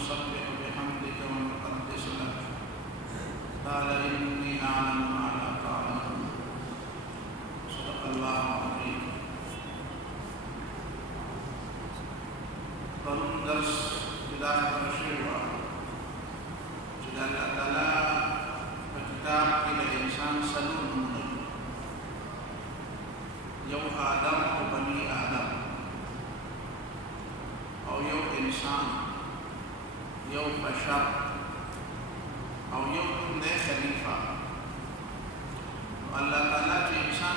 ونسبح بحمدك ونقدس لك قال إني أعلم ما لا تعلمون صدق الله العظيم. Perlu ders kita bersyukur sudah adalah kita tidak insan selalu يوم آدم وبني آدم أو يوم إنسان يوم بشر أو يوم ده خليفة الله تعالى في إنسان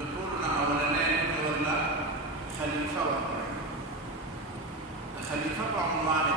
بقولنا أولنا ولا خليفة ولا خليفة بعمران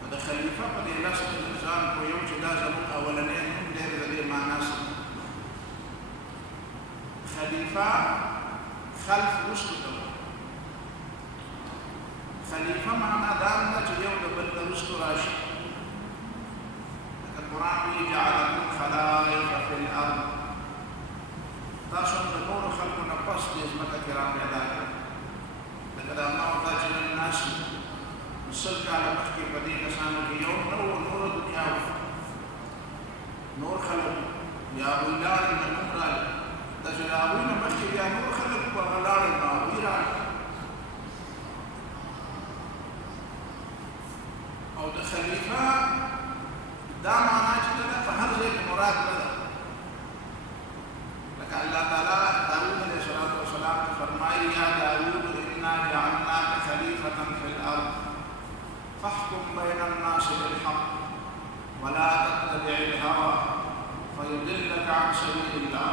هذا خليفة قد يلاصق الإنسان ويوم كذا زمن أولنا ده ذي معناه خليفة خلف رسله خليفة معنى دارنا جيوم بلد رسل راشد القرآن جعلكم خلائف في الأرض تاسم نور خلق نقص لازمة كرام يداك لقد الله تاجر الناس مسلك على مخي بدين سانو يوم نور الدنيا نور خلق يا ولاد النور تجلاوين مخي يا نور خلق وغلال الماويرا أو الخليفة دا معنى جدا فهر زيك مراد لنا لك الله تعالى داود عليه الصلاة والسلام فرمائي يا داود إنا جعلناك خليفة في الأرض فاحكم بين الناس بالحق ولا تتبع الهوى فيضلك عن سبيل الله.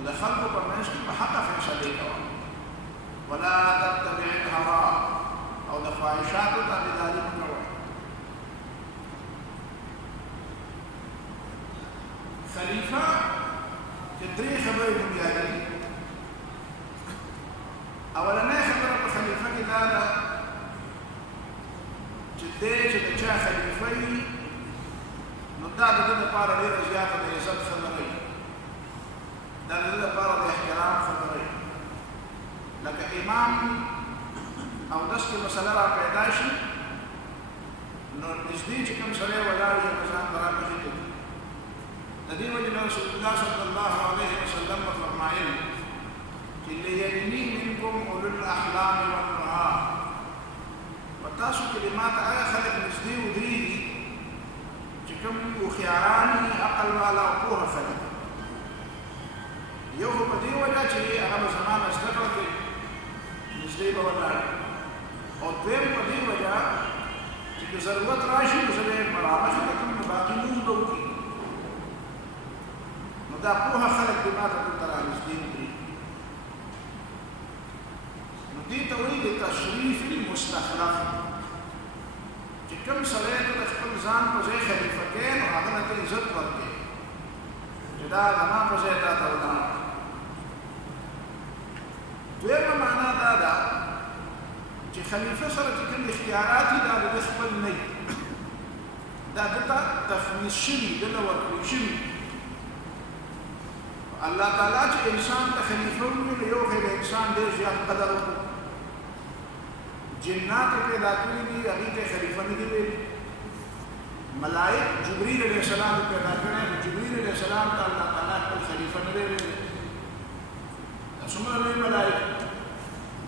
ودخلت برنامج بحق في شريكه ولا تتبع الهوى او الفاحشات تابعداري مكوه خليفه كدري خبر بنيادي اولا ما خبر بخليفه كذا جدي جا خليفي نضع ضد بار غير زياده يزد خبري دل بار احترام خبري لکه امام او داس کې مسله را پیدا شي نو نږدې چې کوم سره ولاړ یو ځان برابر کړي د دې وجه رسول الله صلی الله علیه وسلم فرمایل چې ليرني منكم اولو الاحلام والنهى وتاسو کلمات هغه خلق نږدې ودي چې کوم یو خياراني عقل والا او پوهه خلق یو په دې وجه چې هغه زمانه ستکړه نږدې به ولاړ او دویم په دې وجه چې ضرورت راشي نو زه به مرامخ ته کوم باقي نوز به وکړي نو دا پوهه خلک دې ماته دلته رانږدې کړي نو دې ته وایي د تشریف المستخلف چې کوم سړی ته د خپل ځان په ځای خلیفه کوي نو هغه ته عزت ورکړي چې دا زما په ځای تا ته ولاړ دویمه معنا دا ده چې خلیفه سره چې کوم اختیارات دي دا د خپل نه دا دته تفویض شوي دله ورکړل شوي الله تعالی چې انسان ته خلیفه وویل یو خو د انسان ډېر زیات قدر وکړو جنات پیدا کړي دي هغې ته خلیفه نه دي ویلي ملائک جبریل علیه السلام پیدا کړی جبریل علیه السلام ته الله تعالی خپل خلیفه نه دی ویلی څومره لوی ملائک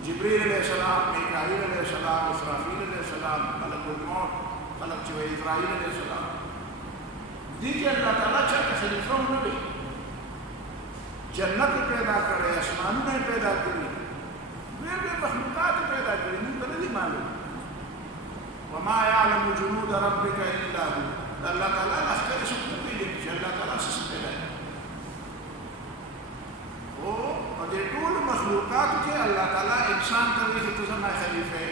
جبريل عليه السلام ميكائيل عليه السلام إسرافيل عليه السلام ملك الموت خلق شوي إسرائيل عليه السلام دي کہ اللہ تعالیٰ چاہتا خلیفہ ہونا بھی جنت پیدا کرے اسمان میں پیدا کری بے مخلوقات پیدا کری من بلدی معلوم وما يعلم جنود ربك إلا هو اللہ تعالیٰ اختر سکتے ہیں کہ اللہ تعالیٰ سے پیدا ہے اور دے طول مخلوقات کے اللہ تعالیٰ انسان تاریخ تزمہ خلیفہ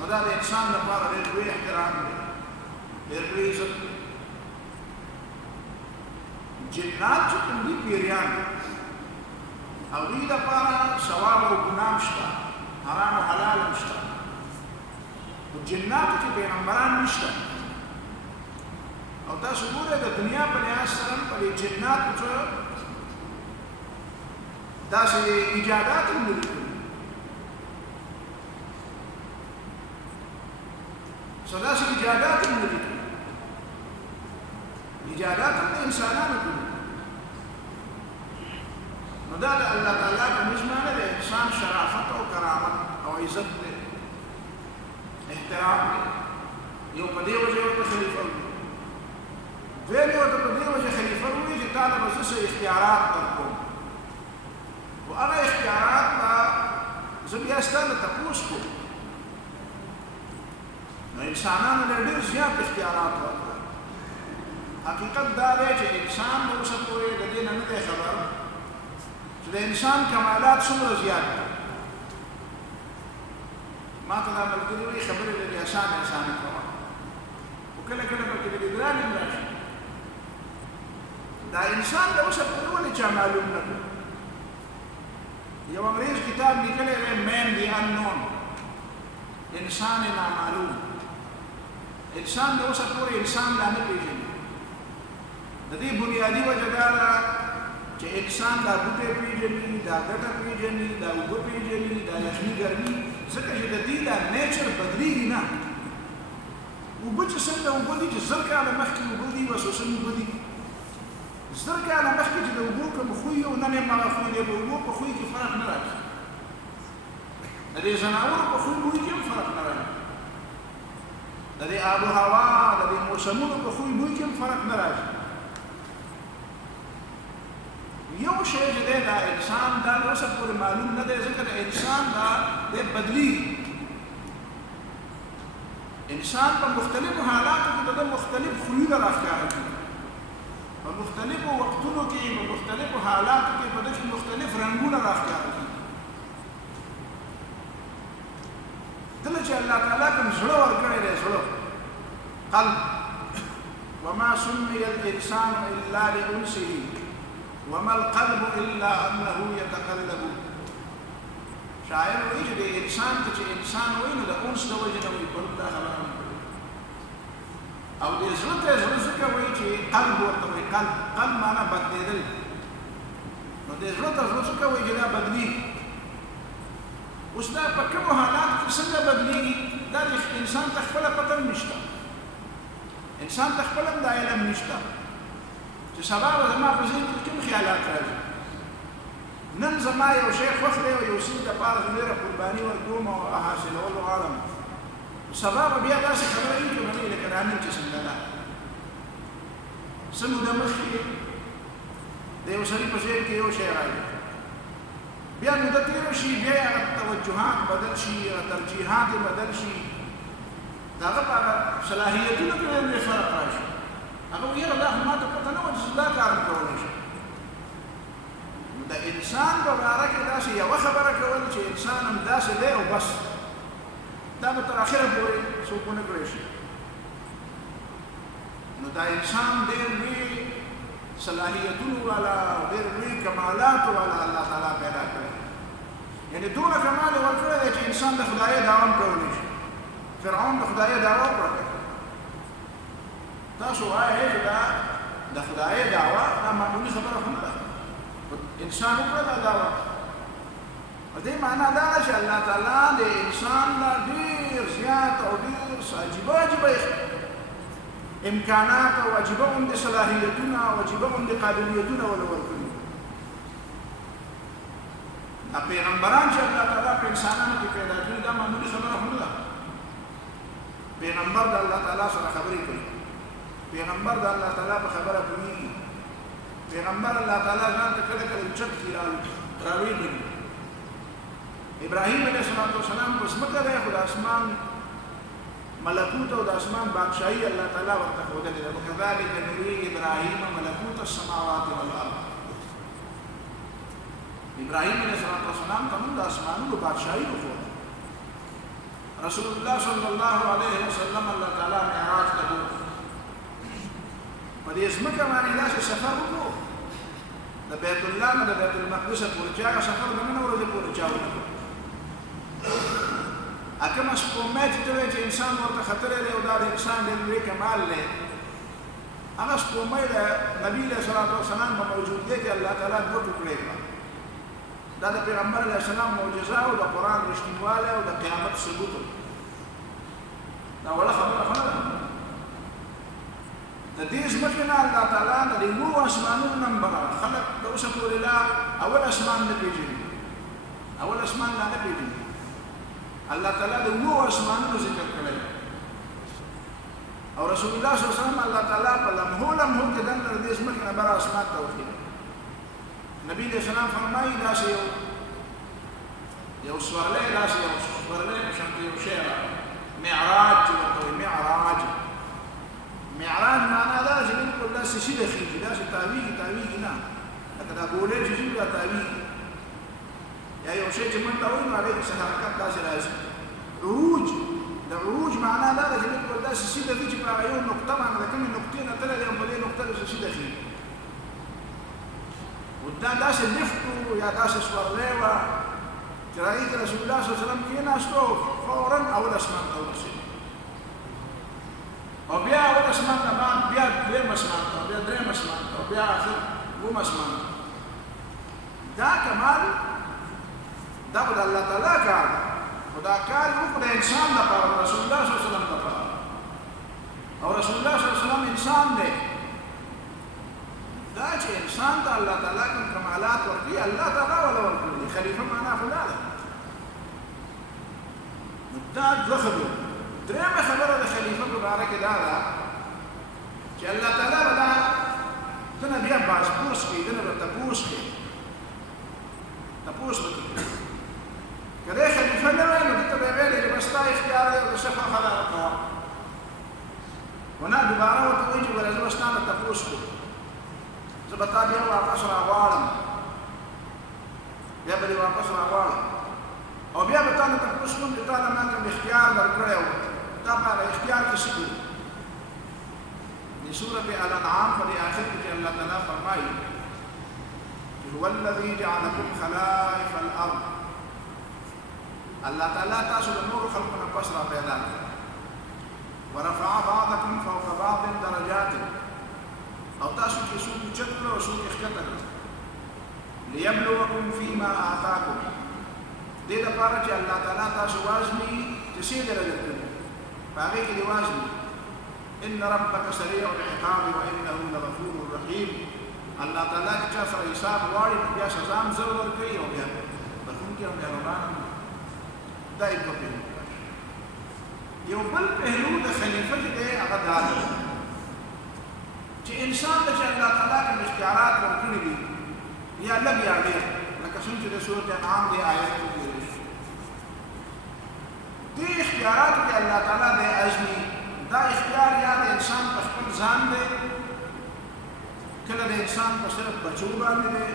مدار انسان نپار دے دوئے احترام دے ډېر لوی عزت دی. جنات چې کوم دي پیریان او دوی دپاره ثواب او ګناه هم شته، حرام او حلال هم شته. په جناتو کې پیغمبران نشته او تاسو ګورئ د دنیا په لحاظ سره په دې جناتو څه داسې ایجادات هم نه دي کړي، څه داسې ایجادات هم نه دي کړي. ایجادات هم د انسانانو کړي. نو دا د الله تعالی په نظمانه د انسان شرافت او کرامت او عزت دی، احترام دی. یو په دې وجه ورته خلیفه وي، دویم ورته په دې وجه خلیفه وي چې تا ته به زه څه اختیارات درکوم، خو هغه اختیارات به زه بیا ستا نه تپوس کوم. نو انسانانو له ډېر زیات اختیارات ورکړل. حقیقت دا دی چې انسان به اوسه پورې د دې نه نه دی خبر چې د انسان کمالات څومره زیات دي. ما ته دا ملګري وایي خبرې لږې اسانه کوه، خو کله کله پکې لږې ګران هم راشي. دا انسان د اوسه پورې ولې چا معلوم نه کړو؟ یو انګریز کتاب لیکلی دی مین دی اننون، انسان نامعلوم. انسان د اوسه پورې انسان لا نه پېژني. د دې بنیادي وجه دا ده چې انسان دا بوټی پېژني، دا ګټه پېژني، دا اوبه پېژني، دا یخني ګرمي، ځکه چې د دې دا نیچر بدلېږي نه. اوبه چې څنګه اوبه دي چې زر کاله مخکې اوبه دي بس اوس هم اوبه دي. زر کاله مخکې چې د اوبو کوم خوی او نن یې هغه خوی دی، د اوبو په خوی کې فرق نه راځي. د دې ځناورو په خوی بوی کې هم فرق نه راځي. د دې آب و هوا د دې موسمونو په خوی بوی کې هم فرق نه راځي. یو شی چې دی دا انسان دا اوسه پورې معلوم نه دی، ځکه د انسان دا دی بدلېږي. انسان په مختلفو حالاتو کې د مختلف خویونه راښکاره کوي، په مختلفو وختونو کې په مختلفو حالاتو کې په دغه مختلف رنګونه راښکاره کوي. کله چې الله تعالی کوم زړه ورکړی دی، زړه قلب، وما سمي الانسان الا لانسه وما القلب الا انه يتقلب. شاعر وایي چې د انسان ته چې انسان وایي نو د انس د وجې نه وایي، بل دا خبره نه کوي. او د زړه ته زړه ځکه وایي چې قلب ورته وایي، قلب معنا بدلېدل. نو د زړه ته زړه ځکه وایي چې دا بدلېږي. اوس دا په کومو حالاتو کې څنګه بدلېږي دا د انسان ته خپله پته هم نشته. انسان ته خپله هم دا علم نشته چې سبا به زما په ذهن کې کوم خیالات راځي. نن زما you she خوښ the O you څیز دپاره زه ډېره قرباني ورکوم او حاصلولو غواړم، سبا به بیا داسې خبره وي چې به لکه دا نن چې څنګه ده. څه موده مخکې د یو سړي په ذهن کې یو شی راځي، بیا موده تېره شي، بیا یې هغه توجهات بدل شي، هغه ترجیحات بدل شي، د هغه په هغه صلاحیتونو کې هم فرق راشي. هغه وایي یاره دا خو ما ته پته نه وه چې زه دا کار هم کولی شم. د انسان په باره کې داسې یوه خبره کول چې انسان هم داسې دی او بس، دا به تر اخره پورې څوک ونه کړی شي. نو دا انسان ډېر لوی صلاحیتونو والا او ډېر لوی کمالاتو والا الله تعالی پیدا کړی. یعنې دونه کمال یې ورکړی دی چې انسان د خدایۍ دعوه هم کولی شي. فرعون د خدایۍ دعوه وکړه. تاسو وایئ چې دا د خدایۍ دعوه دا معمولي خبره خو نه ده، انسان وکړه دا دعوه. په دې معنا دا ده چې الله تعالی د انسان لا ډېر زیات او ډېر عجیبه امکانات او عجیبه غوندې صلاحیتونه او عجیبه غوندې قابلیتونه وله ورکړي. دا پیغمبران چې الله تعالی په انسانانو کې پیدا کړي دا معمولي خبره هم نه ده. پیغمبر د الله تعالی سره خبرې کوي، پیغمبر د الله تعالی په خبره پوهېږي، پیغمبر الله تعالی ځان ته کله کله اوچت کړي راویږي. ابراهیم علیه السلام په ځمکه دی خو د اسمان ملکوت او د اسمان بادشاهي الله تعالی ورته ښودلې ده. وکذلک نری ابراهیم ملکوت السماوات والارض. ابراهیم علیه السلام ته موږ د اسمانونو بادشاهي وښوده. رسول الله صلی الله علیه وسلم الله تعالی معراج ته بوتله. دې ځمکه باندې داسې سفر وکړو د بیت الله نه د بیت المقدس پورې چې هغه سفر د نن ورځې پورې چا ونه کړو کومه سپوږمۍ چې ته وایې چې انسان ورته خطرې دی او دا د انسان ډېر لوی کمال دی هغه سپوږمۍ د نبي علیه الصلاة والسلام په موجودګۍ کې الله تعالی دوه ټوکړې کړه دا د پیغمبر علیه السلام معجزه او د قرآن رښتینوالی او د قیامت ثبوت دا وړه خبره خو نه ده د دې ځمکې نه الله تعالی د دې اوو اسمانونو نه مبارک خلک د اوسه پورې لا اول اسمان نه پېژني اول اسمان لا نه پېژني الله تعالی د اوو اسمانونو ذکر کړی او رسول الله صلی الله علیه وسلم الله تعالی په لمحو کې دننه د دې ځمکې نه بره اسمان ته وخېږي نبی علیہ السلام فرمایي داسې یو سورلی داسې یو سورلی په شان یو شی معراج چې ورته وایي معراج معنا دا چې بالکل داسې سیده خېږي داسې تاویږي نه لکه دا ګولۍ چې ځي دا تاویږي یا یو شی چې منډه وایي نو هغې کې څه حرکت داسې راځي د عروج معنا دا ده چې بالکل داسې سیده ځي چې په هغه یو نقطه باندې د کومې نقطې نه تللی دی او په دې نقطه داسې سیده خېږي دا داسې لفت یا داسې سورلی وه چې راغی ته رسول الله صلی الله علیه وسلم کېناستو فورا اول اسمان ته ورسېدو او بیا اول اسمان نه بعد بیا دویم اسمان ته بیا دریم اسمان ته بیا آخر اووم اسمان ته دا کمال دا خو د الله تعالی کار دی خو دا کار یې وکړو د انسان دپاره رسول الله صلی الله علیه وسلم دپاره او رسول الله صلی الله علیه وسلم انسان دی دا چې انسان ته الله تعالی کوم کمالات ورکړي الله تعالی ولا ورکړي خلیفه معنا خو دا ده نو دا دوه خبرې درېیمه خبره د خلیفه په باره کې دا ده چې الله تعالی به دا دنه بیا بازپرس کوي دنه به تپوس کوي تپوس به کوي که دی خلیفه نه وی نو دې ته به یې ویلې چې بس ستا اختیار دی او د څه خوښه ده کوه ونه دوباره ورته وایي چې ګوره زه به ستا نه تپوس کوم زه به تا بیا واپس راغواړم بیا به دې واپس راغواړم او بیا به تا نه تپوس کوم چې تا له ما کوم اختیار درکړی و تا په هغه اختیار کې څه کړي د سورت الانعام په دې آخر کې چې الله تعالی فرمایي چې هو الذي جعلکم خلائف الارض الله تعالی تاسو د نورو خلقو نه پس را پیدا کړئ ورفع بعضکم فوق بعض درجات او تاسو کې څوک اوچت کړو او څوک یې ښکته کړو لیبلوکم فیما آتاکم دې دپاره چې الله تعالی تاسو وازمي چې څه درجه درکړي په هغې کې دې وازمي ان ربک سریع العقاب وانه لغفور رحیم الله تعالی چې چا سره حساب غواړي نو بیا سزا هم زر ورکوي او بیا بخښونکی او مهربان هم دا یې دوه پهلو یو بل پهلو د خلیفه چې دی هغه دا ده چې انسان ته چې الله تعالی کوم اختیارات ورکړي دي یا لږ یا ډېر لکه څنګه چې د سورت انعام دې آیت کې ویل شوي دې اختیاراتو کې الله تعالی دی ازمي دا اختیار یا د انسان په خپل ځان دی کله د انسان په صرف بچو باندې دی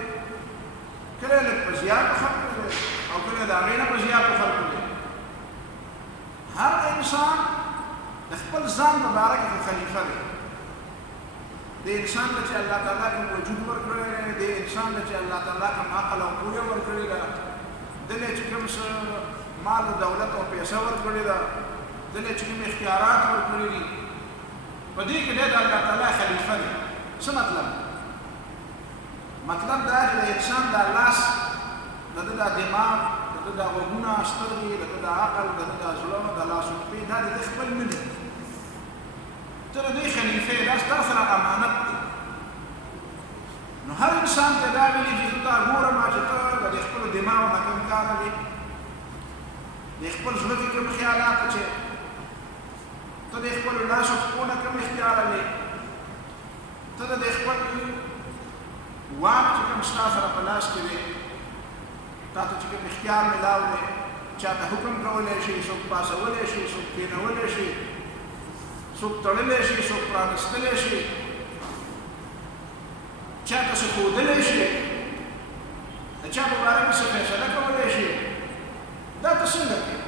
کله لږ په زیاتو خلکو دی او کله د هغې نه په زیاتو خلکو دی هر انسان د خپل ځان مبارک خلیفه دی د انسان ته چې الله تعالی کوم وجود ورکړی دی د انسان ته چې الله تعالی کوم عقل او پوهه ورکړې ده دله چې کوم مال او دولت او پیسې ورکړې ده دله چې کوم اختیارات ورکړي دي په دې کې د الله تعالی خلیفه دی څه مطلب دا چې د انسان د لاس د دماغ د غوږونه سترګې د عقل د زړه د لاسو پې دا د خپل نه دي ته د دې خلیفه دا ستا سره امانت دی نو هر انسان ته دا ویلي چې تا ګورم چې ته د خپلو دماغو نه کوم کار کوې د خپل زړه کې کوم خیالات چې ته د خپلو لاسو پښو نه کوم اختیار لرې ته د خپل واک چې کوم ستا سره په لاس کې دی تا ته چې کوم اختیار میلاو دی چا ته حکم کولی شي څوک پاسولی شي څوک کېنولی شي څوک تړلی شي څوک پرانستلی شي چا ته څه ښودلی شي د چا په باره کې څه فیصله کولی شي دا ته څنګه کوې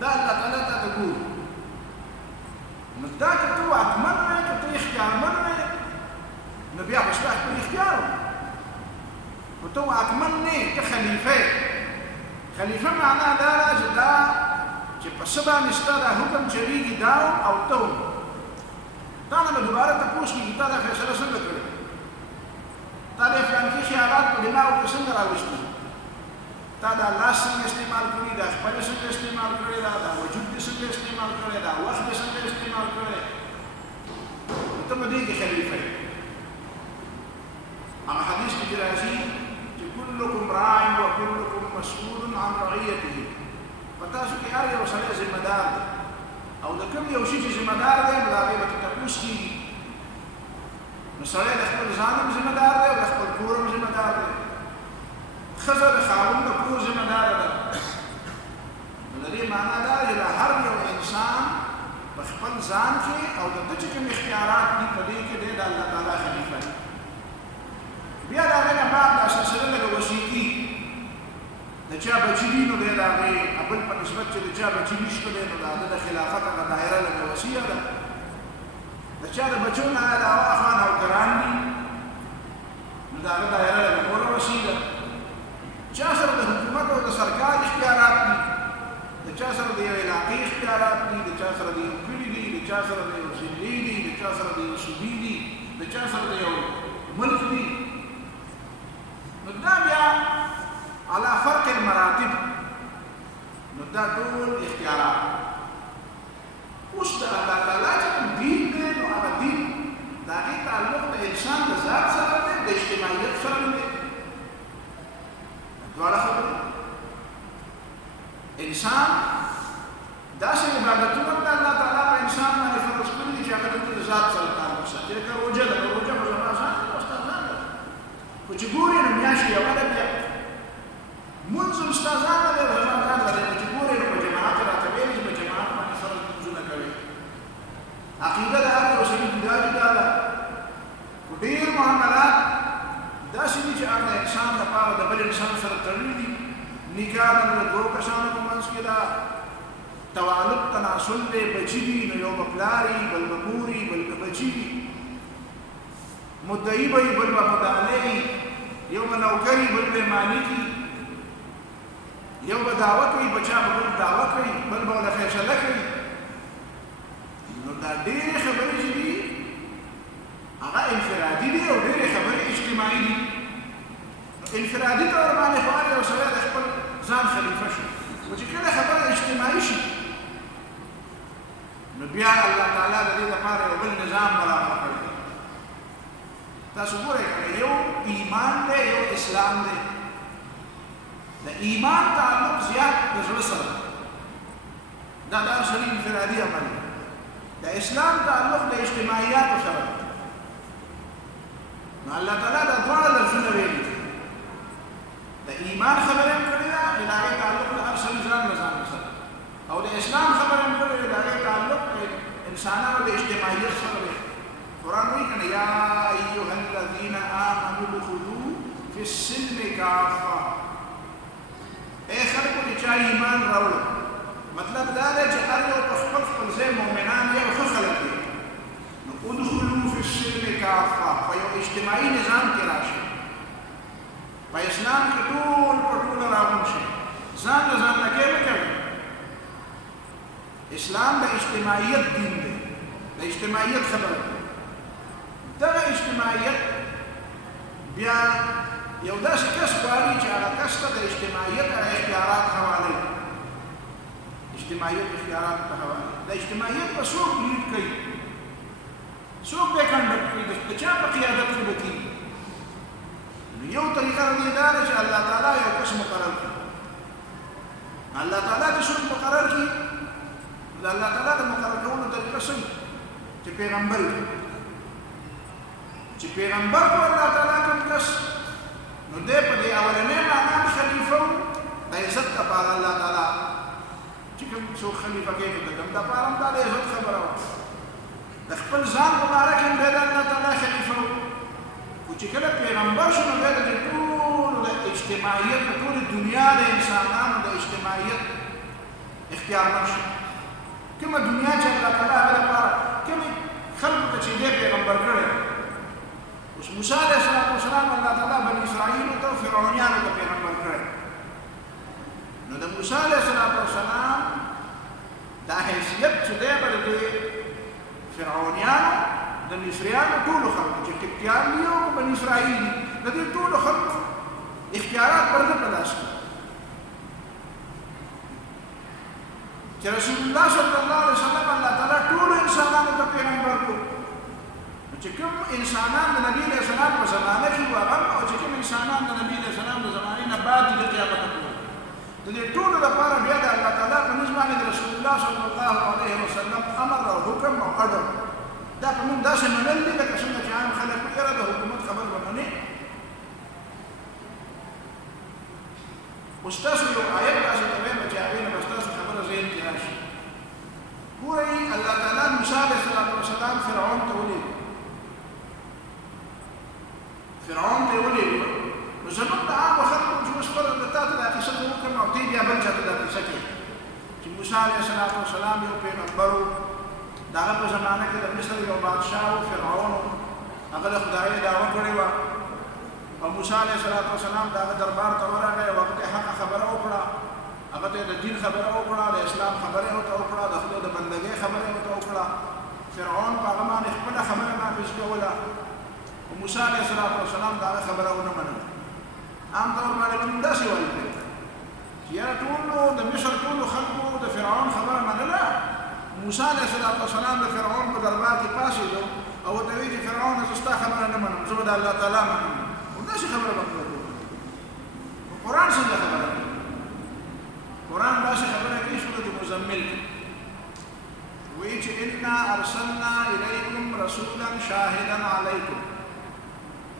دا الله تعالی تا ته ګوري نو دا که ته واکمن وې که ته اختیارمن وې نو بیا خو ستا خپل اختیار و خو ته واکمن نه ته خلیفه خلیفه معنا دا ده چې دا چې په څه باندې ستا دا حکم چلیږي دا او ته تا نه به دوباره تپوس کېږي تا دا فیصله څنګه کړې تا د فلانکي خیالات په دماغو کې څنګه راوستي تا دا لاس څنګه استعمال کړي دا خپله څنګه استعمال کړې ده دا وجود دې څنګه استعمال کړی دا وخت دې څنګه استعمال کړی ته په دې کې خلیفه یې هغه حدیث کې راځي چې کلکم راع وکلکم مسئول عن رعیته په تاسو کې هر یو سړی ذمه دار دی او د کوم یو شي چې ذمه دار دی نو د هغې به تپوس کېږي نو سړی د خپل ځان هم ذمه دار دی او د خپل کور هم ذمه دار دی ښځه د خاوند د کور ذمه داره ده نو د دې معنا دا ده چې هر یو انسان په خپل ځان کې او د ده چې کوم اختیارات دي په دې کې دی د الله تعالی خلیفه دی بیا د هغې نه بعد دا سلسله لکه وصیتي د چا بچي دي نو دی د هغې بل په نسبت چې د چا بچي نشته دی نو د هغه د خلافت هغه دایره لکه وصیه ده د چا د بچو نه علاوه هغه نوکران دي نو د هغه دایره لکه نوره وصیه ده چا سره د حکومت او د سرکار اختیارات دي د چا سره د یو علاقې اختیارات دي د چا سره د یو کلي دي د چا سره د یو ضلعې دي د چا سره د یو صوبې دي د چا سره د یو ملک دي نو دا بیا علا فرق المراتب نو دا ټول اختیارات اوس د الله تعالی چې کوم دین دی نو هغه دین د هغې تعلق د انسان د ذات سره دی د اجتماعیت سره دی دواړه خبرې انسان داسې عبادتونه د الله تعالی په انسان باندې فرض کړي دي چې هغه د ذات سره تعلق ساتي لکه روژه ده روژه خو زما ځان دی او ستا ځان دی خو چې ګورې نو میاشت یوه ده بیا مونځ هم ستا ځان نه دی او زما ځان نه دی خو چې ګورې نو په جماعت راته ویل چې په جماعت باندې فرض لمونځونه کوي عقیده د هر یو سړي جدا جدا ده خو ډېر معاملات داسې دي چې هغه انسان لپاره د بل انسان سره تړلي دي نکاح د دوو کسانو په منځ کې ده توالد تناسل دی بچي دي نو یو به پلاري بل به موري بل به بچي دي مدعي به بل به مدعی یو به نوکري بل به مالکي یو به دعوه کوي بچا به بل دعوه کوي بل به له فیصله کوي نو دا ډېرې خبرې چې دي هغه انفرادي دي او ډېرې خبرې اجتماعي دي انفرادي طور باندې خو هر یو سړی د خپل ځان خلیفه شي خو چې کله خبره اجتماعي شي نو بیا الله تعالی د دې لپاره یو بل نظام برابر کړی تاسو ګورئ کنه یو ایمان دی یو اسلام دی د ایمان تعلق زیات د زړه سره دا د هر سړي انفرادي عمل دی د اسلام تعلق د اجتماعیاتو سره نو الله تعالی دا دواړه لفظونه ویلي د ایمان خبره هم کړې ده د هغې تعلق د هر سړي ځان له ځان سره او د اسلام خبره هم کړې ده د هغې تعلق د انسانانو د اجتماعیت سره دی قرآن وایي که نه یا ایها الذین آمنوا ادخلوا فی السلم کافه ای خلکو چې چا ایمان راوړو مطلب دا دی چې هر یو په خپل خپل ځای مؤمنان یو ښه خلک دي نو ادخلوا فی السلم کافه په یو اجتماعي نظام کې راشي په اسلام کې ټول په ټوله راغونډ شي ځان له ځان لګې مه کوي اسلام د اجتماعیت دین دی د اجتماعیت خبره ده دغه اجتماعیت بیا یو داسې کس غواړي چې هغه کس ته د اجتماعیت اختیارات حواله اجتماعیت اختیارات ته حواله د اجتماعیت په څوک لیډ کوي څوک به کنډکټ کوي د چا په قیادت کې به کېږي یو طریقه د دې دا ده چې الله تعالی یو کس مقرر کړي الله تعالی چې څوک مقرر کړي د الله تعالی د مقرر کولو طریقه څنګه چې پیغمبر چې پیغمبر کو الله تعالی کوم کس نو دې په دې اولنې معنا خلیفه د عزت لپاره الله تعالی چې کوم څوک خلیفه کېږي د کوم لپاره هم د عزت خبره وه د خپل ځان مبارک هم دی د الله تعالی خلیفه خو چې کله پیغمبر شو نو بیا د ټولو د اجتماعیت د ټولې دنیا د انسانانو د اجتماعیت اختیارمن شو کومه دنیا چې الله تعالی هغې لپاره کومې خلکو ته چې دی پیغمبر کړی اوس فرعونیانو ته پیغمبر کړی. نو د موسی علیه السلام دا حیثیت چې دی به د فرعونیانو د مصریانو ټولو خلکو چې قبطیان دي او بني اسرائیل دي د دې ټولو خلکو اختیارات پر ده په لاس کړي چې رسول الله صلی الله علیه وسلم الله تعالی ټولو انسانانو ته پیغمبر کړو. چې کوم انسانان د نبی علیه السلام په زمانه کې وو هغه او چې کوم انسانان د نبی علیه السلام د زمانې نه بعد د قیامت پورې د دې ټولو لپاره بیا د الله تعالی په نسبت باندې رسول الله صلی الله علیه وسلم امر او حکم او قدر دا په موږ داسې منل دي لکه څنګه چې عام خلک یې د حکومت خبر ومني. استاسو یو آیت تاسو ته وایم چې هغې نه به ستاسو خبره ذهن کې راشي. ګورئ الله تعالی موسی علیه السلام فرعون ته ولېږه نو زموږ د عامو خلکو چې اوس فرض د تا ته دا کیسه زه وکړم او تی بیا بل چا ته دا کیسه کوي چې موسی علیه السلام یو پیغمبر و د هغه په زمانه کې د مصر یو بادشاه و فرعون و هغه د خدایۍ دعوه کړې وه او موسی علیه السلام د هغه دربار ته ورغی او هغه ته حقه خبره وکړه هغه ته د دین خبره وکړه د اسلام خبره یې ورته وکړه د خدای د بندګۍ خبره یې ورته وکړه. فرعون په هغه باندې خپله خبره نافظ کوله او موسی علیه السلام د هغه خبره ونه منله. عام طور باندې موږ داسې وایو چې یاره ټولو د مصر ټولو خلکو د فرعون خبره منله. موسی علیه السلام د فرعون په دربار کې پاڅېدو او ورته وایي چې فرعون زه ستا خبره نه منم زه به د الله تعالی منم. همداسې خبره به کوو. قرآن څنګه خبره کوي؟ قرآن داسې خبره کوي سورة مزمل کې وایي چې انا ارسلنا الیکم رسولا شاهدا علیکم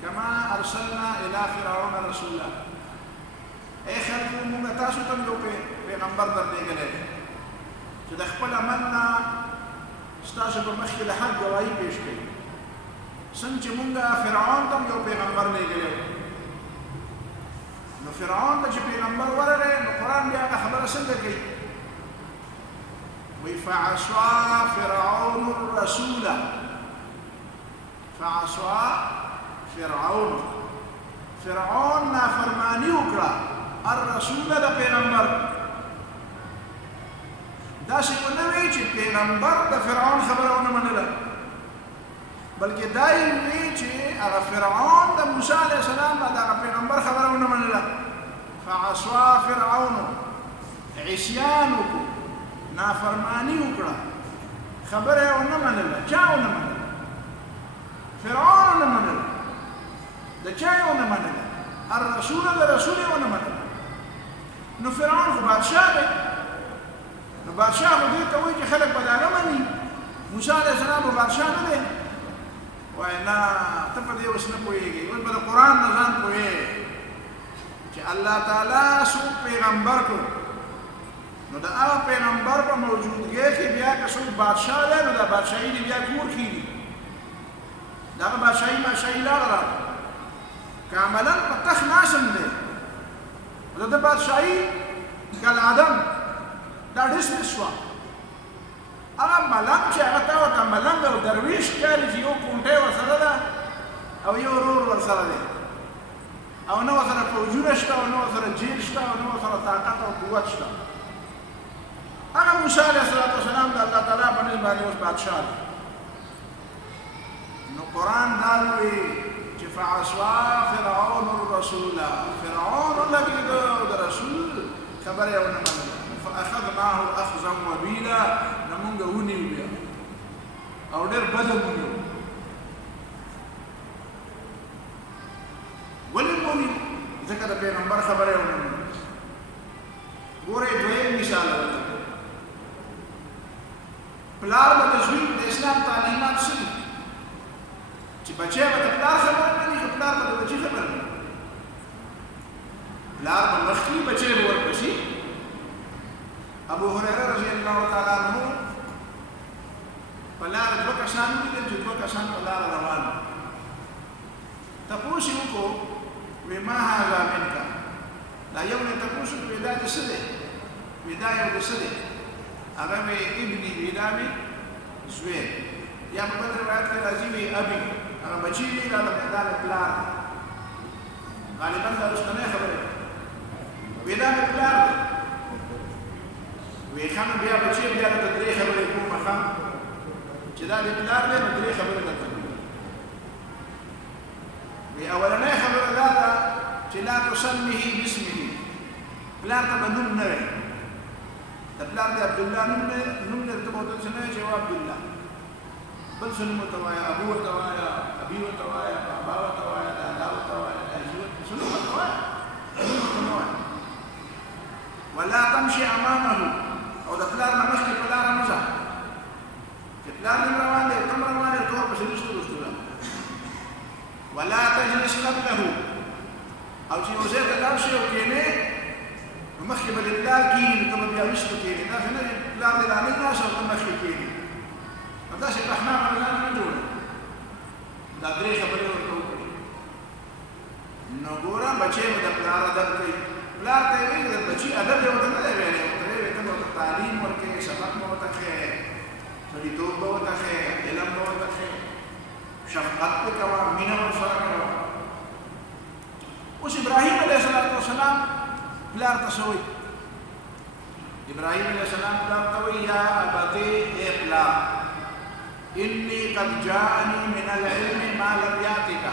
کما ارسلنا الی فرعون رسولا. ای خلکو موږ تاسو ته یو پیغمبر درلېږلی دی چې د خپل عمل نه ستاسو په مخ کې د حق ګواهي پیش کوي. څنګه چې موږ فرعون ته یو پیغمبر لېږلی و نو فرعون ته چې پیغمبر ورغی نو قرآن بیا هغه خبره څنګه کوي؟ وایي فعصا فرعون الرسول فرعون نافرمانی وکړه الرسول د پیغمبر. داسې ونه وایي چې پیغمبر د فرعون خبره ونه منله بلکې دا یې وایي چې هغه فرعون د موسی علیه السلام د هغه پیغمبر خبره ونه منله. فعصا فرعون عصیان وکړو نافرمانی وکړه خبره یې ونه منله. چا ونه منله؟ فرعون ونه منله. د چا یې ونه منله؟ الرسول د رسول یې ونه منله. نو فرعون خو بادشاه دی نو بادشاه خو دې ته وایي چې خلک به د هغه مني. موسی علیه السلام به بادشاه نه دی؟ وایي نه ته په دې اوس نه پوهېږې اوس به د قرآن نه ځان پوهېږې چې الله تعالی څوک پیغمبر کړو نو د هغه پیغمبر په موجودګۍ کې بیا که څوک بادشاه دی نو دا بادشاهي دې بیا کور کېږي د هغه بادشاهي لاړه راغله که عملا په تخت ناسم دی نو د بادشاهي کالعدم دا ډسمس شوه. هغه ملنګ چې هغه ته ورته ملنګ او درویش ښکاري چې یو کونټۍ ورسره ده او یو ورور ورسره دی او نه ورسره فوجونه شته او نه ورسره جیل شته او نه ورسره طاقت او قوت شته. هغه موسی علیه السلام د الله تعالی په نسبت باندې اوس بادشاه دی. نو قرآن دا وایي چې فعصا فرعون الرسول فرعون ولګېده او د رسول خبره یې ونه منله. فاخذناه اخذا وبيلا نو موږ ونیو بیا او ډېر بده ونیو. ولې ونیو؟ ځکه د پیغمبر خبره یې ونه منله. ګورئ دویم مثال ورته پلار به د زوی د اسلام تعلیمات څه دي چې بچی به د پلار خبره مني که پلار به د بچي خبره مني؟ پلار به مخکې بچی به ورپسې. ابو هريره رضی الله تعالی عنہ په لاره دوه کسان ولیدل چې دوه کسان په لاره روان وو. تپوس یې وکړو وایي ما هذا منک دا یو نه تپوس وکړو دا دې څه دی؟ وایي دا یو دې څه دی؟ هغه وایي ابني وایي دا مې زوی یا په بل روایت کې راځي وایي ابي هغه بچي وایي دا مې پلار. غالبا دا رستنه خبره ودا مې پلار دی وی خانو بیا بچی بیا د درې خبرې کومه خان چې دا د پلار دی نو درې خبرې درته وی اولنۍ خبره دا ده چې لا تسميه باسمه پلار ته به نوم نه وی د پلار دی عبدالله نوم درته به ورته نه چې عبد الله بل څه نوم ورته وایه ابو ورته وایه ابي ورته وایه بابا ورته وایه دادا ورته وایه داجي ورته څه نوم ورته وایه ولا تمشي امامه او د پلار نه مخکې په لاره مه ځه چې پلار دې روان دی ته روان یې ته ورپسې رستو ولا تجلس قبله او چې یو ځای ته لاړ شي او کښېنې نو مخکې به دې پلار کښېني نو ته به بیا وروسته کښېنې داسې نه دی پلار دې رانه ناست او ته مخکې کښېنې نو داسې اخلاق ځان نه جوړوي دا درې خبرې ورته وکړي نو ګوره بچی به د پلار ادب کوي پلار ته یې ویل د بچي ادب یې ورته نه دی ویلی ورته یې ته ورته تعلیم ورکوې سبق به ورته ښیې سړیتوب به ورته ښیې علم به ورته ښیې شفقت پې کوه مینه ورسره کوه اوس ابراهیم علیه السلام پلار ته څه وایي ابراهیم علیه السلام پلار ته وایي یا ابتې ای پلار انی قد جاءني من العلم ما لم یاتک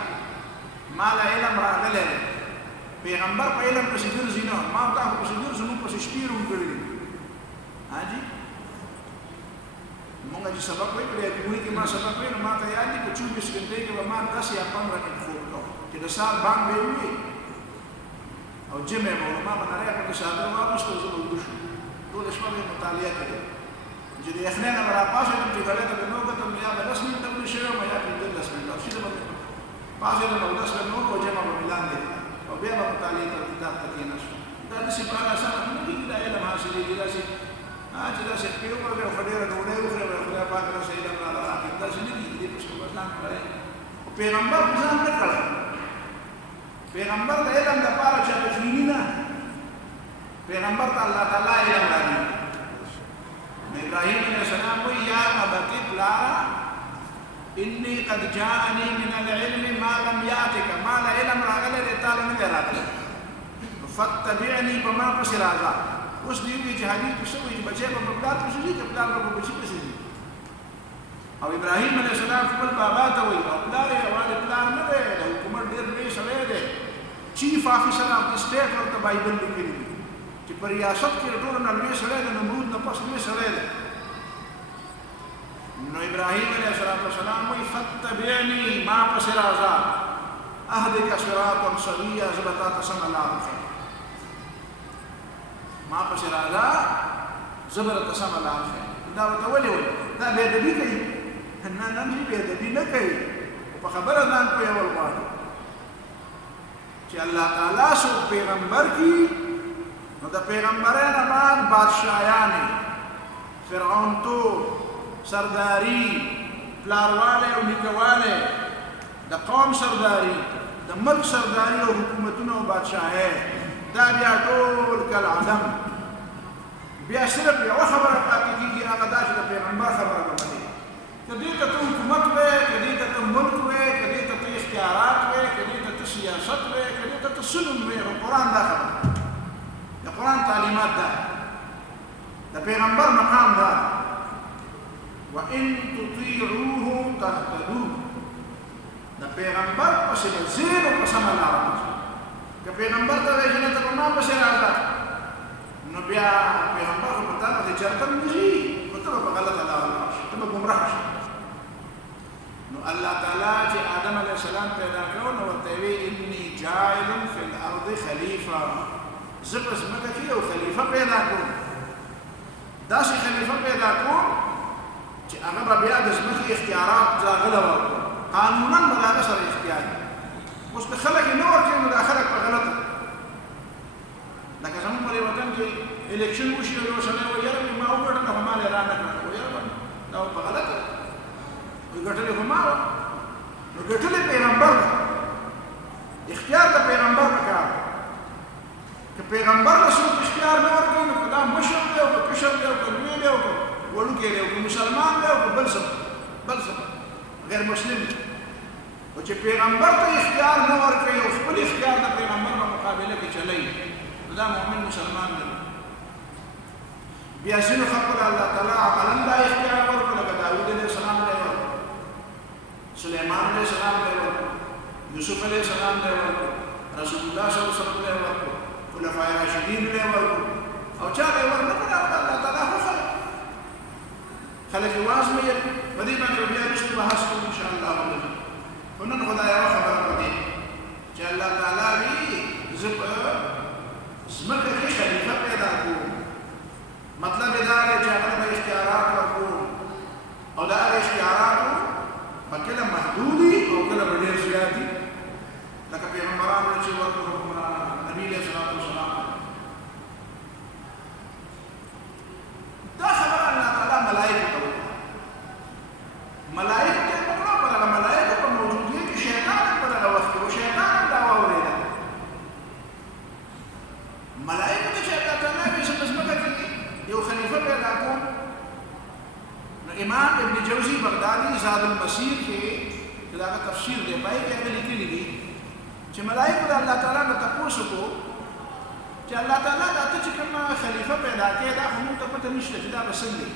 ما له علم راغلی دی پیغمبر په علم پسې ګرځي نه ما تا خو پسې ګرځو موږ پسې شپې روم کړي دي حاجي مونږ چې سبق وکړی کوی کې ما سبق وکړ ما ته یاد دي په 24 غنټې کې به ما 10 یا 15 منټ خوب کړو چې د سال باندې وي او جمع مو ما باندې راځي په شاده واپس ته زو وشو ټول شپه مې مطالعه کړې چې د اخنان را پاسه د ټیګړې ته نو کته مې یا بل اسمه ته شي ما یا په دل اسمه او شي د پاسه د نو داس نو کو جمع په ميلان دي او بیا په مطالعه ته کتاب ته کې نشو دا د سی په اړه سره نه دي دا علم حاصلې دي راشي چې دا څه پیو ورغه خډېره ډوډۍ وخوره خدای پاک را سي دا راځي دا څه نه دي په څه ځان کړی پیغمبر ځان نه کړی پیغمبر د علم د پاره چې تجوینی نه پیغمبر ته الله تعالی علم راځي ابراهيم عليه السلام وی یا ابت پلارا انی قد جاءني من العلم ما لم یاتک ما لا علم راغله تعالی نه راغله فتبعني بما پس راځه اوس دی وی چې حدیث څه وی چې بچي په پلار پسې دي چې پلار په بچي پسې دي او ابراهيم عليه السلام خپل بابا ته وی او پلار یې والد پلار نه دی د حکومت ډېر لوی سړی دی چیف افیسر اف د سټیټ ورته بایبل لیکلی دی چې په ریاست کې ټول نه لوی سړی دی نمرود نه پس لوی سړی دی نو ابراهيم عليه السلام وی فتبعني ما پس راځه اهدک صراطا سویا زبتا تسمع الله ما پس راځه زبر تسمع الله دا ورته ولې وایي دا بې ادبي کوي نه نه بې ادبي نه کوي په خبره ځان پوهول غواړي چې الله تعالی سو پیغمبر کی نو د پیغمبرانو بعد بادشاہان فرعون تو سرداری پلارواله او نیکواله د قوم سرداری د ملک سرداری او حکومتونو او بادشاہي دا بیا ټول کل عدم بیا صرف یو خبره پاتې کیږي هغه دا چې د پیغمبر خبره باندې کدی ته حکومت وې کدی ته ملک وې کدی ته اختیارات وې کدی ته سیاست وې کدی ته سنن وې قرآن دا خبره د قرآن تعلیمات ده د پیغمبر مقام ده وان تطيعوه تهتدوا د پیغمبر پسې زیر او قسم الله که پیغمبر ته وایي نه ته ما پسې راځه نو بیا پیغمبر په تا باندې چرته نشي او ته په غلطه لار شې ته به ګمراه شې نو الله تعالی چې آدم علیه السلام پیدا کړو نو ورته وی انی جاعل فی الارض خلیفہ زبر زمکه کې یو خلیفہ پیدا کوم داسې خلیفہ پیدا کوم چې هغه بیا د زمکې اختیارات ځاغله ورکړي قانونا بغاغه سره اختیار اوس په خلک نه ورکړي نو دا خلک په غلطه لکه زموږ په وطن کې الیکشن وشي نو سره وایي ما وګټل نو ما نه را نه کړو وایي دا په غلطه وګټل خو ما نو ګټل پیغمبر اختیار د پیغمبر وکړ که پیغمبر له څو اختیار نه ورکړي نو دا مشر دی او کشر دی او لوی دی او وړوکی دی او مسلمان دی او بل څه غیر مسلم او چې پیغمبر ته اختیار نه ورکوي او خپل اختیار د پیغمبر په مقابله کې چلوي دا مؤمن مسلمان دی. بیا ځینو خلکو ته الله تعالی عملاً دا اختیار ورکړ لکه داود علیه السلام دی ورکړ، سلیمان علیه السلام دی ورکړ، یوسف علیه السلام دی ورکړ، رسول الله صلی الله علیه وسلم دی ورکړ، خلفای راشدین دی ورکړ او چا دی ورنکړ الله تعالی خو خلک وازمې په دې باندې بیا وروسته بحث کوو ان شاء الله. خو نن خدای یوه خبره کوي چې الله تعالی وایي زه په ځمکه کې خلیفه پیدا کوم. مطلب یې دا دی چې هغه به اختیارات ورکوم او د هغه اختیاراتو به کله محدود وي او کله به ډېر زیات وي لکه پیغمبرانو چې ورکړو نبي علیه السلام دا خبره الله تعالی ملائکه ته وکړه. ملائکه ته وکړه پر هغه ملائکه په موجودیت کې شیطان پر هغه وخت کې و شیطان هم دا واورېده. ملائکه ته چې الله تعالی وایي چې په ځمکه کې یو خلیفه پیدا کوم نو امام ابن جوزی بغدادي زاد المسیر کې چې دا هغه تفسیر دی پای کې هغه لیکلي دي چې ملائکه د الله تعالی نه تپوس وکړو چې الله تعالی دا ته چې کوم خلیفه پیدا کړي دا خو موږ ته پته نشته چې دا به څنګه وي،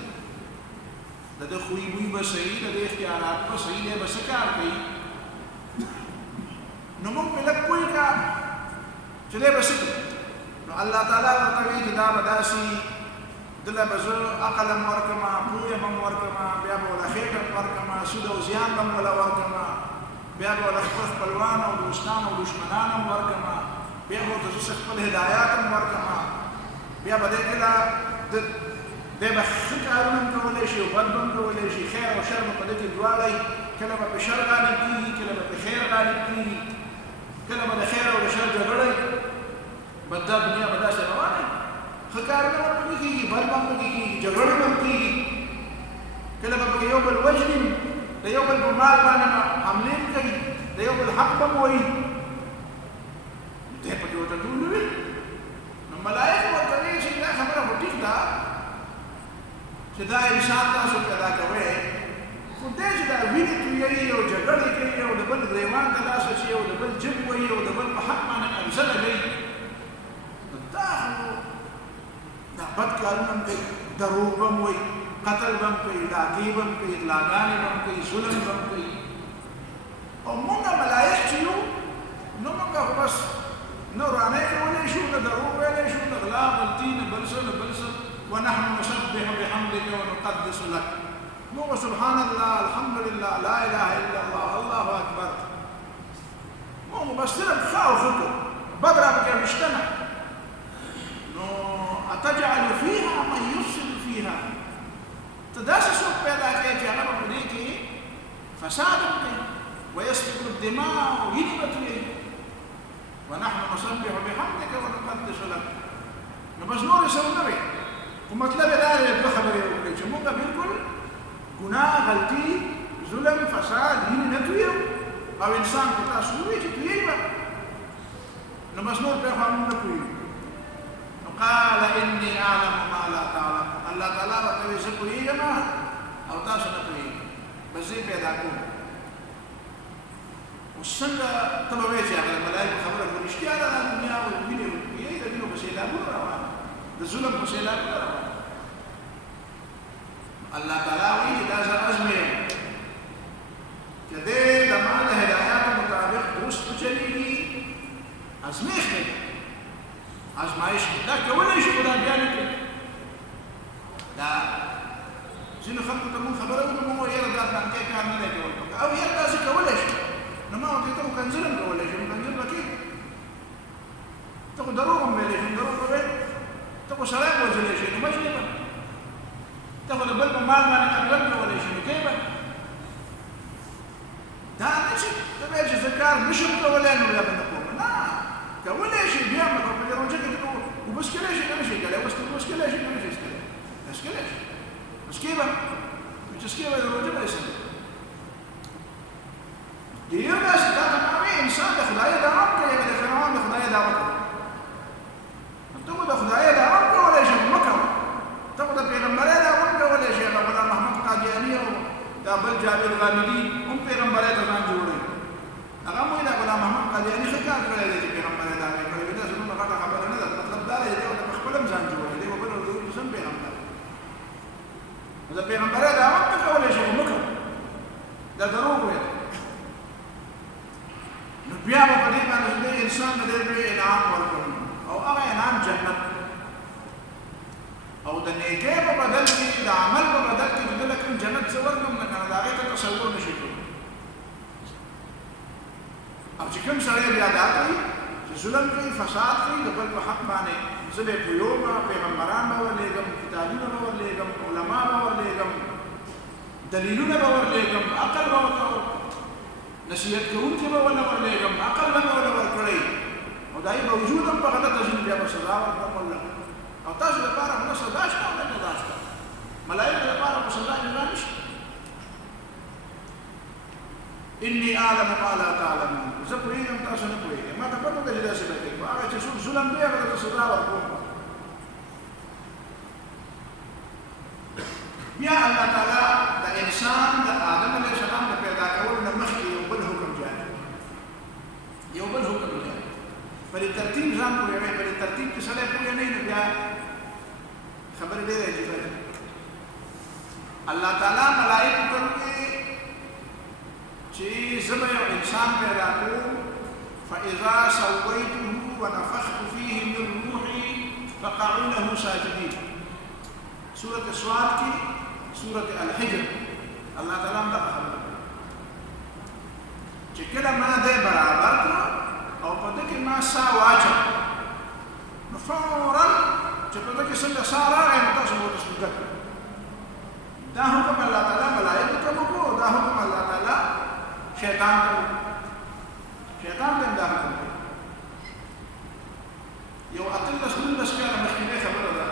د ده خوی بوی به صحیح، د ده اختیارات به صحیح دی، به څه کار کوي. نو موږ پرې لږ پوه کړه چې دی به څه کوي. نو الله تعالی ورته وایي چې دا به داسې دله به زه عقل هم ورکړمه، پوهه به هم ورکړمه، بیا به وله خېټه هم ورکړمه، سود او زیان به هم وله ورکړمه، بیا به وله خپل خپلوان او دوستان او دشمنان هم ورکړمه، بیا به ورته زه خپل هدایات هم ورکړمه، بیا به دی کله دی به ښه کارونه هم کولی شي او بد به هم کولی شي، خیر او شر به په ده کې دواړه وي، کله به په شر غالب کېږي، کله به په خیر غالب کېږي، کله به د خیر او د شر جګړه وي، بس دا دنیا به داسې روانه وي. ښه کارونه به پکې کېږي، بد به هم پکې کېږي، جګړې به هم کېږي، کله به پکې یو بل وژني، د یو بل په مال باندې حملې هم کوي، د یو بل حق به هم وایي، دی پکې ورته ټول وي. نو ملایکه ورته وایي چې دا خبره خو ټیک ده چې دا انسان تاسو پیدا کوئ، خو دی چې دا وینې تویوي او جګړې کوي او د بل ګریوان ته لاس اچوي او د بل جب وهي او د بل په حق باندې قبضه لګوي، نو دا خو دا بد کارونه هم کوي، دروغ به هم وایي، قتل به هم کوي، ډاکې به هم کوي، غلاګانې به هم کوي، ظلم به هم کوي. او موږ ملایک چې یو نو موږ خو بس نه ورانۍ کولی شو، نه دروغ ویلی شو، نه غلا غلطي، نه بل څه نه بل څه. ونحن نسبح بحمدك ونقدس لك. موږ سبحان الله، الحمد لله، لا اله الا الله، الله اکبر. موږ بس صرف ښه او ښه کوو، بد رابکې ویشته نه. نو اتجعل فيها من يفسد فيها. ته داسې څوک پیدا کړې چې هغه به په دې کې فساد وکړي، ويسفك الدماء او وینې به تویوي. ونحن نسبح بحمدك ونقدس لك. نو بس نور یې څه ونه وي، خو مطلب یې دا دی دوه خبرې وکړئ چې موږ بالکل ګناه، غلطي، ظلم، فساد، وینې نه تویوو او انسان خو تاسو ووایي چې تویوي به، نو بس نور پرې خو موږ نه پوهېږو. نو قال اني اعلم ما لا تعلم. الله تعالی ورته وایي زه پوهېږم او تاسو نه پوهېږئ، بس زه یې پیدا کوم. اوس څنګه ته به وایې چې هغه د ملایکو خبره خو رښتیا ده، دا دنیا او وینې روپیې د وینو په سیلابونو روان، د ظلم په سیلابونو روان. الله تعالی وایي چې دا زه ازمېیم چې دی د ما د هدایاتو مطابق درست وچلېږي، ازمېښت دی، ازمایش دی. دا کولی شي خو دا بیا نه کوي. دا ځینو خلکو ته مونږ خبره وکړو، مونږ وایي یاره دا فلانکی کار نه دی کول پکار، او یاره داسې کولی شي. نو ما ورته ته خو کنځل هم کولی شي، نو کنځل به کېږي. ته خو دروغ هم ویلی شي، دروغ به ویل، ته خو سړی هم وژلی شي، نو وژلې به. ته خو د بل په مال باندې قبضه هم کولی شي، نو کوې به. دا نه چې ته وایې چې زه کار نه شم کولی نو بیا به نه کوم. نه، کولی شي، بیا به په دې روژه کې ته اوبه څښلی شي که نه شي کولی، اوس ته اوبه څښلی شي که نه شي څښلی، څښلی شي، نو څښې به. نو چې څښې به د روژه به یې څنګه دیو داسې تا ته ما وایي انسان د خدای دعوت کوي، د فرعون د خدای دعوت کوي. ته خو د خدای دعوت کولی شي خو مه کوه، ته خو د پیغمبرۍ دعوت کولی شي. هغه غلام محمد قادیاني او دا بل جابر غامدي هم پیغمبرۍ ته ځان جوړوي، هغه مو دا غلام محمد قادیانی ښه کار کړی دی چې پیغمبر یې دا کړی دا زموږ غټه خبره نه ده مطلب دا دی چې د خپل ځان جوړوي دی په بل ورته سم پیغمبر دا پیغمبر دا وخت کولای شي وکړي دا دروغ وي نو بیا په دې باندې د انسان د دې انعام ورکړي او هغه انعام جنت او د نیکه په بدل کې د عمل په بدل کې د لکه جنت څور کوم نه کنه دا هغه تصور نشي کولای او چې کوم سره بیا دا کوي چې ظلم کوي فساد کوي د بل په حق باندې زه په یو پیغمبران به ورلېږم کتابونه به ورلېږم علما به ورلېږم دلیلونه به ورلېږم عقل به ورته نصیحت کوونکي به ورلېږم عقل به ورکړی او دا یې باوجود هم په غلطه ځین بیا به سزا ورکړم او تاسو لپاره هم سزا شته او نه سزا شته ملایکو لپاره هم سزا نشته إني أعلم ما لا تعلمون زه پوهېږم تاسو نه پوهېږئ ما ته پته ده چې داسې به کوي خو هغه چې څوک ظلم کوي هغه ته سزا ورکوم بیا الله تعالی د انسان د آدم علیه السلام د پیدا کولو نه مخکې یو بل حکم جاری په دې ترتیب ځان پوهوي په دې ترتیب کې سړی پوه نه نو بیا خبرې ډېرې عجیبه دي الله تعالی ملائکو ته وایي چې زه به یو انسان پیدا کوم فاذا سويته ونفخت فيه من روحي فقعوا له ساجدين سورة السواد کی سورة الحجر الله تعالی هم دغه خبره کوي چې کله ما دې برابر کړ او په دې کې ما سا واچو نو فورا چې په دې کې څنګه سا راغی نو تاسو مو تسجده کړئ دا حکم الله تعالی ملائکه ته وکړو دا حکم الله تعالی شیطان ته دا حکم یو اتلس نلس کاله مخکې خبره ده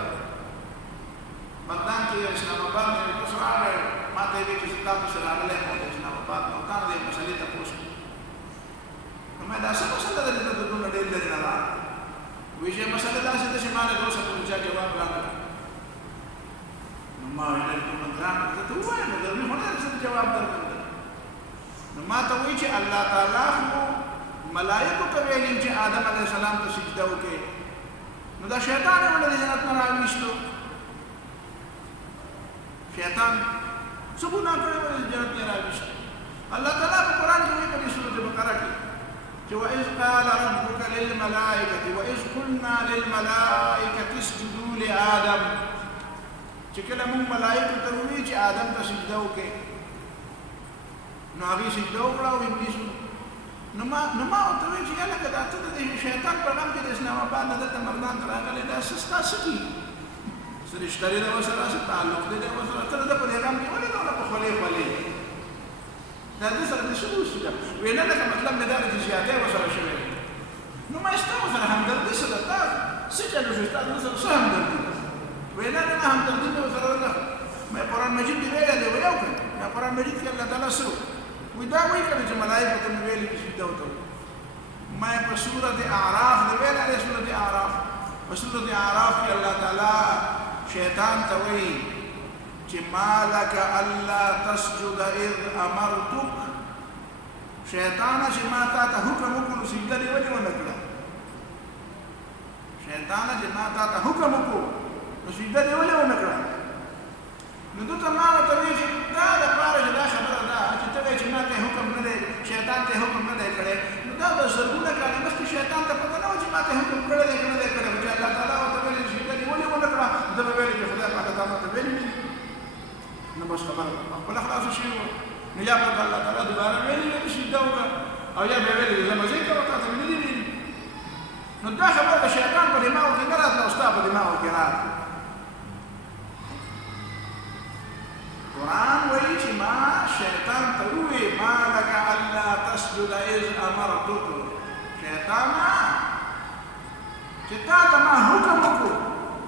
بغداد کې اسلام آباد کې تاسو راغی ما ته وی چې تاسو سره راغلی او اسلام آباد نو تا دې مسلې ته پوښتنه نو ما دا څه مسله ده چې د دوه ډېر لري نه وی چې مسله دا چې ما له دوه څخه چې جواب راغلی نو ما ویل ته مګرام ته وایم نو دوی هونه څه جواب درکړل نو ما ته وی چې الله تعالی خو ملائکه ته ویل چې آدم علیه السلام ته سجده وکړي نو دا شیطان ولې جنت نه راوښتو شیطان څه ګناه کړی ولې جنت نه راوښتو الله تعالی په قران کې وایي په سورۃ بقره کې چې وَإِذْ قَالَ رَبُّكَ لِلْمَلَائِكَةِ وَإِذْ قُلْنَا لِلْمَلَائِكَةِ اسْجُدُوا لِآدَمَ چې کله موږ ملائکه ته وایي چې آدم ته سجده وکړي نو هغه سجده وکړه او ابلیس نو ما ورته وایي چې یاله دا ته د شیطان په نام کې د اسلام آباد نه د مردان راغلی دا سستا سکی سرشتري د وسره سره تعلق دی د وسره تر د پیغام کې ولې نو په خولې دا د سره د شنو شي وینا دا مطلب نه دا چې زیاته وسره شوی نو ما استو سره همدردي سره تا څه چلو شي تاسو سره همدردي وینا نه همدردي وسره نه مې قرآن مجید دی ویل دی ویو کړ یا قرآن مجید کې الله تعالی سره ودا وایي کړي چې ملائکه ته ویل کې سجده وکړي ما په سورۃ اعراف دی ویل علی سورۃ اعراف په سورۃ اعراف کې الله تعالی شیطان ته وایي چې مالک الله تسجد اذ امرتک شیطان چې ما ته حکم وکړو سجده دی ولې ونه کړه شیطان چې ما ته حکم وکړو سجده دی ولې ونه کړه نو دته ما ته وی چې دا د پاره دا خبره ده چې ته چې ما ته حکم نه دی شیطان ته حکم نه دی کړی نو دا د زرګونه کاله مخکې شیطان ته پته نه و چې ما ته حکم کړی دی کنه دی کړی چې الله تعالی ورته ویل چې دا ولې ونه کړه دا به ویل چې خدای پاک ته ماته ویل نو بس خبره خپل خلاص شي نو یا په الله تعالی دوباره ویل چې دا وکړه او یا به ویل چې مزه کوي تاسو نه دی نو دا خبره شیطان په دماغ کې نه راځي او ستا په دماغ کې راځي قرآن وایي چې ما شیطان ته ووایي ما لک الا تسجد اذ امرتک شیطانا چې تا ته ما حکم وکړو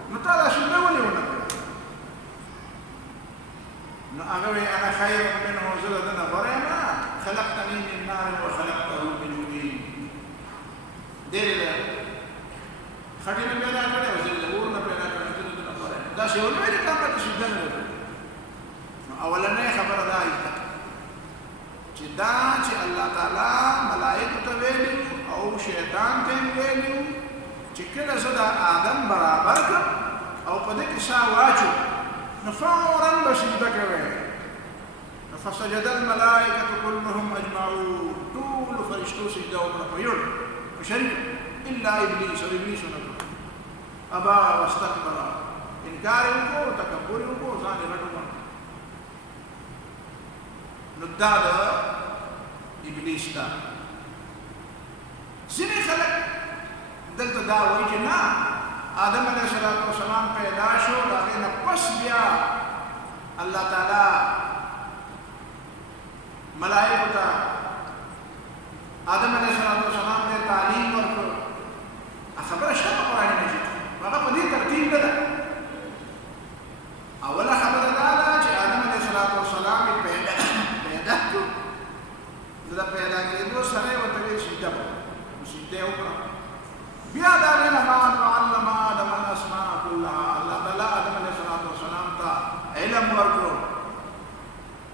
نو تا دا سجده ولې ونه کړه نو هغه وایي انا خیر منه زه د نه غوره یم خلقتني من نار وخلقته من طين ډېرې ده خټې نه پیدا کړې او زه د اور نه پیدا کړې زه د نه غوره یم داسې ونه وایي چې تا ته سجده نه وکړه اولنې خبره ده چې دا چې الله تعالی ملائکه شیطان ته ویلو چې کله زه د آدم برابر کړم او په دې کې سا واچو نو فورا به سجده کوي. فسجد الملائکة كلهم اجمعون، ټول فرشتو سجده وکړه په یوه په شریک الا ابلیس، او ابلیس نه ابا واستكبر، انکار وکړو، تکبر وکړو، ځان یې رټو. نو دا د ابلیس دا ځینې خلک دلته دا وایي چې نه، آدم علیه السلام پیدا شو، د هغې نه پس بیا الله تعالی ملائکو ته آدم علیه السلام ته تعلیم ورکړ. خبره شته په قرآن مجید، هغه په دې ترتیب نه ده. اوله خبره دا ده چې آدم علیه السلام یې پیدا کړو، د پیدا کېدو سره یې ورته ویل سجده وکړه، سجده یې وکړه. بیا د هغې نه بعد وعلم آدم الاسماء كلها، الله تعالی آدم علیه السلام ته علم ورکړو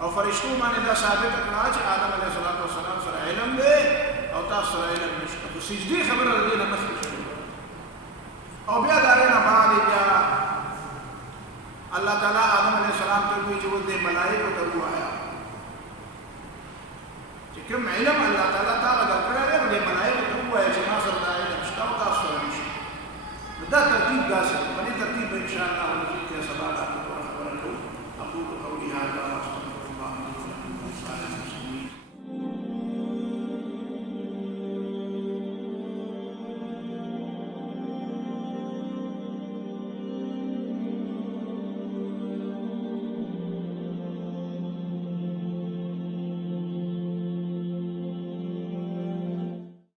او فرشتو باندې دا ثابت کړه چې آدم علیه السلام سره علم دی او تاسو سره علم نشته. خو سجدې خبره د دې نه مخکې شوې. او بیا د هغې نه بعد بیا الله تعالی آدم علیه السلام ته وایي چې اوس دې ملایکو ته ووایه چې کوم علم الله تعالی تاله درکړی دی، نو دې ملایکو ته ووایه چې ما سره دا علم شته او تاسو سره نشته. نو دا ترتیب داسې دی، په دې ترتیب به انشاءالله